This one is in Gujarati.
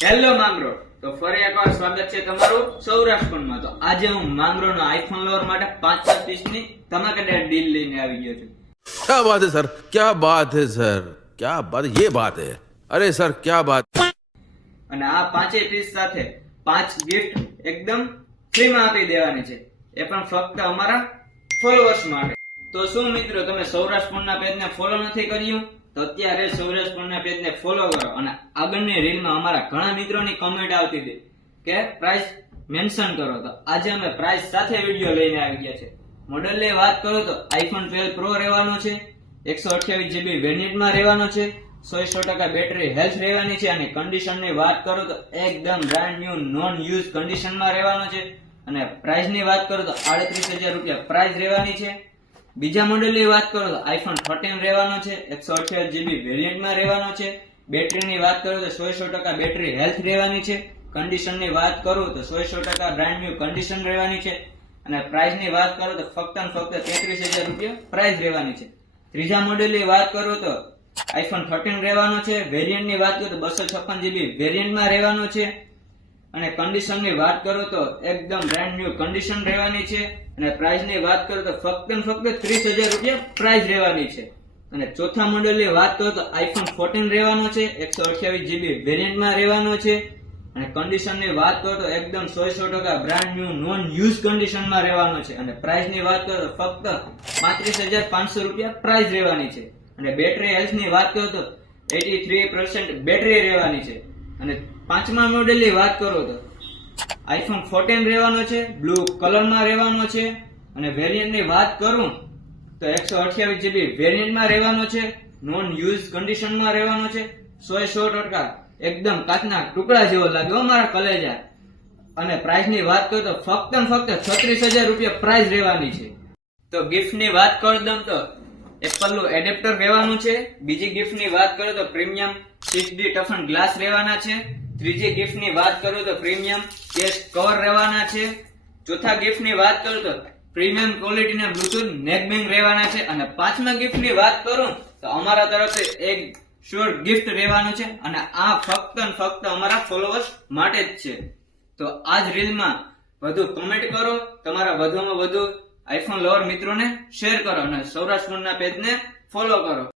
હેલો માંગરો, તો ફરી એકવાર સ્વાગત છે તમારું સૌરાષ્ટ્રમાં। તો આજે હું માંગરોનો આઈફોન લવર માટે 5 પીસની ધમાકેદાર ડીલ લઈને આવી ગયો છું। क्या बात है सर, क्या बात है सर, क्या बात, ये बात है। अरे सर क्या बात। અને આ 5 પીસ સાથે 5 ગિફ્ટ એકદમ ફ્રીમાં આપી દેવાની છે, એ પણ ફક્ત અમારા ફોલોઅર્સ માટે। તો શું મિત્રો, તમે સૌરાષ્ટ્રના પેજને ફોલો નથી કર્યું? તો અત્યારે સૌરાષ્ટ્રના પેજને ફોલો કરો। અને આગળની રીલમાં અમારા ઘણા મિત્રોની કમેન્ટ આવતી હતી કે પ્રાઇસ મેન્શન કરો, તો આજે અમે પ્રાઇસ સાથે વિડીયો લઈને આવી ગયા છે। મોડેલની વાત કરું તો આઈફોન 12 પ્રો રહેવાનો છે, 128GB વેરિયન્ટમાં રહેવાનો છે, 100% બેટરી હેલ્થ રહેવાની છે। અને કન્ડિશનની વાત કરું તો એકદમ બ્રાન્ડ ન્યુ નોન યુઝ કન્ડિશનમાં રહેવાનો છે। અને પ્રાઇસની વાત કરું તો 38,000 રૂપિયા પ્રાઇસ રહેવાની છે। બીજા મોડેલની વાત કરું તો આઈફોન 13 રહેવાનો છે, 128GB વેરિયન્ટમાં રહેવાનો છે। બેટરીની વાત કરું તો 100% બેટરી હેલ્થ રહેવાની છે। કન્ડિશનની વાત કરું તો 100% બ્રાન્ડ ન્યુ કન્ડિશન રહેવાની છે। અને પ્રાઇસની વાત કરું તો ફક્ત 33,000 રૂપિયા પ્રાઇસ રહેવાની છે। ત્રીજા મોડેલની વાત કરું તો આઈફોન 13 રહેવાનો છે, વેરિયન્ટની વાત કરું તો 256GB વેરિયન્ટમાં રહેવાનો છે। અને કન્ડિશનની વાત કરું તો એકદમ બ્રાન્ડ ન્યુ કન્ડિશન રહેવાની છે। અને પ્રાઇસની વાત કરું તો ફક્ત 30,000 રૂપિયા પ્રાઇસ રહેવાની છે। અને ચોથા મોડેલની વાત કરું તો આઈફોન 14 રહેવાનો છે, 128GB વેરિયન્ટમાં રહેવાનો છે। અને કન્ડિશનની વાત કરું તો એકદમ 100% બ્રાન્ડ ન્યુ નોન યુઝ કન્ડિશનમાં રહેવાનો છે। અને પ્રાઇસની વાત કરું તો ફક્ત 35,500 રૂપિયા પ્રાઇસ રહેવાની છે। અને બેટરી હેલ્થની વાત કરું તો 83% બેટરી રહેવાની છે। અને પાંચમા મોડેલની વાત કરું તો આઈફોન 14 રહેવાનો છે, બ્લુ કલરમાં રહેવાનો છે। અને વેરિયન્ટની વાત કરું તો 128GB વેરિયન્ટમાં રહેવાનો છે, નોન યુઝ કન્ડિશનમાં રહેવાનો છે, 100% એકદમ કાચના ટુકડા જેવો લાગે મારા કલેજા। અને પ્રાઇસની વાત કરું તો ફક્ત 36,000 રૂપિયા પ્રાઇસ રહેવાની છે। તો ગિફ્ટની વાત કરી દઉં તો એપલનું એડેપ્ટર રહેવાનું છે। બીજી ગિફ્ટની વાત કરું તો પ્રીમિયમ 6D ટફન ગ્લાસ રહેવાના છે। ત્રીજી ગિફ્ટની વાત કરું તો પ્રીમિયમ કેસ કવર રહેવાના છે। ચોથા ગિફ્ટની વાત કરું તો પ્રીમિયમ ક્વોલિટીના બ્લૂટૂથ નેકબેન્ડ રહેવાના છે। અને પાંચમા ગિફ્ટની વાત કરું તો અમારા તરફથી એક શોર્ટ ગિફ્ટ રહેવાનું છે। અને આ ફક્ત ને ફક્ત અમારા ફોલોઅર્સ માટે જ છે। તો આ જ રીલમાં વધુ કમેન્ટ કરો, તમારા વધુમાં વધુ આઈફોન લવર મિત્રોને શેર કરો અને સૌરાષ્ટ્રના પેજને ફોલો કરો।